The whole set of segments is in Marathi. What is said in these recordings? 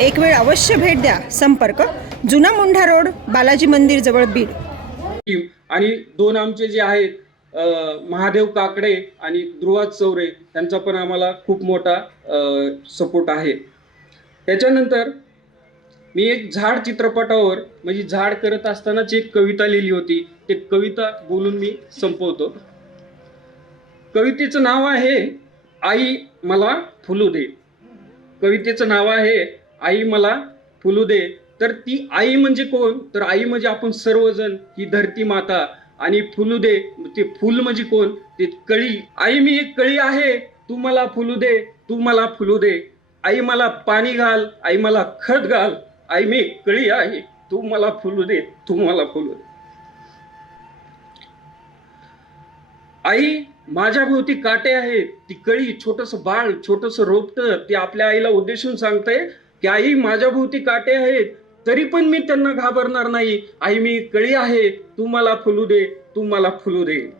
एक वेळ अवश्य भेट द्या. संपर्क जुना मुंढा रोड बालाजी मंदिर जवळ बीड. आणि दोन आमचे जे आहेत महादेव काकडे आणि ध्रुवाज चौरे त्यांचा पण आम्हाला खूप मोठा सपोर्ट आहे. त्याच्यानंतर मी एक झाड चित्रपटावर म्हणजे झाड करत असतानाची एक कविता लिहिली होती. ते कविता बोलून मी संपवतो. कवितेचं नाव आहे आई मला फुलू दे. कवितेचं नाव आहे आई मला फुलू दे. तर ती आई म्हणजे कोण? तर आई म्हणजे आपण सर्वजण ही धरती माता आणि फुलू दे. ते फुल म्हणजे कोण? ते कळी. आई मी एक कळी आहे. तू मला फुलू दे. तू मला फुलू दे. आई मला पाणी घाल. आई मला खत घाल. आई मी एक कळी आहे. तू मला फुलू दे. तू मला फुलू दे. आई माझ्या भोवती काटे आहेत. ती कळी छोटस बाळ छोटस रोपट ते आपल्या आईला उद्देशून सांगते की आई माझ्या भोवती काटे आहेत. तरी पण मी त्यांना घाबरणार नाही. आई मी कळी आहे. तू मला फुलू दे. तू मला फुलू दे.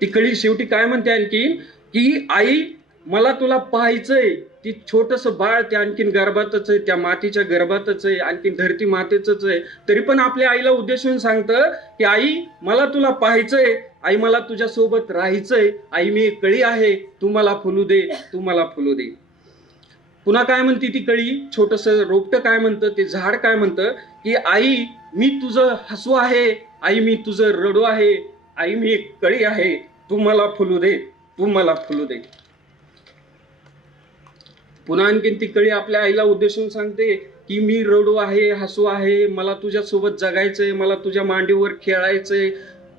ती कळी शेवटी काय म्हणते आणखी? की आई मला तुला पाहायचंय. ती छोटस बाळ ते आणखीन गर्भातच आहे. त्या मातीच्या गर्भातच आहे. आणखीन धरती मातेच आहे. तरी पण आपल्या आईला उद्देशून सांगतं की आई मला तुला पाहायचंय. आई मला तुझ्या सोबत राहायचंय. आई मी कळी आहे. तू मला फुलू दे. तू मला फुलू दे. पुन्हा काय म्हणते ती कळी? छोटस रोपट काय म्हणतं? ते झाड काय म्हणतं? की आई मी तुझं हसू आहे. आई मी तुझं रडू आहे. आई मी एक कळी आहे. तू मला फुलू दे. तू मला फुलू दे. पुन्हा आणखीन ती कळी आपल्या आईला उद्देशून सांगते की मी रडू आहे हसू आहे. मला तुझ्या सोबत जगायचंय. मला तुझ्या मांडीवर खेळायचंय.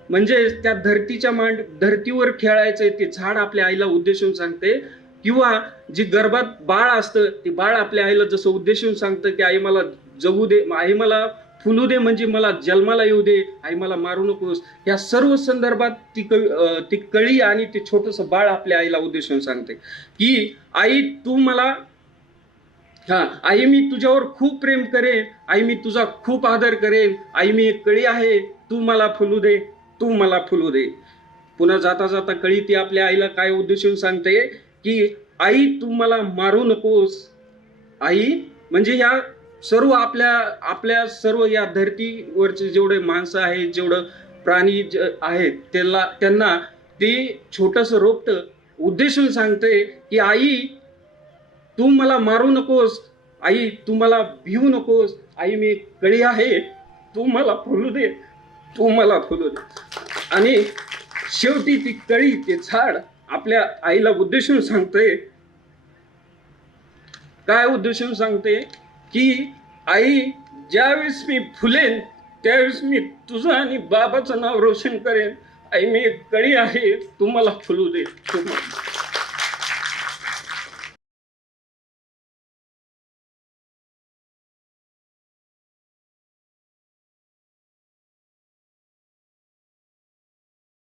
म्हणजे त्या धरतीच्या मांड धरतीवर खेळायचंय ते झाड आपल्या आईला उद्देशून सांगते. किंवा जी गर्भात बाळ असतं ते बाळ आपल्या आईला जसं उद्देशून सांगतं की आई मला जगू दे आई मला फुलू दे म्हणजे मला जन्माला येऊ दे आई मला मारू नकोस. या सर्व संदर्भात ती कवी ती कळी आणि ते छोटस बाळ आपल्या आईला उद्देशून सांगते की आई तू मला हा आई मी तुझ्यावर खूप प्रेम करेन आई मी तुझा खूप आदर करेन आई मी एक कळी आहे तू मला फुलू दे तू मला फुलू दे. पुन्हा जाता जाता कळी ती आपल्या आईला काय उद्देशून सांगते? की आई तू मला मारू नकोस. आई म्हणजे ह्या सर्व आपल्या आपल्या सर्व या धरतीवरचे जेवढे माणसं आहेत जेवढं प्राणी ज- आहेत त्याला त्यांना ते छोटस रोपट उद्देशून सांगते की आई तू मला मारू नकोस. आई तू मला भिवू नकोस. आई मी कळी आहे. तू मला फुलू दे. तू मला फुलू दे. आणि शेवटी ती कळी ते झाड आपल्या आईला उद्देशून सांगते काय उद्देशून सांगते की आई ज्यावेळेस मी फुलेन त्यावेळेस मी तुझं आणि बाबाचं नाव रोशन करेन. आई मी एक कळी आहे तू मला फुलू दे तुम्हाला.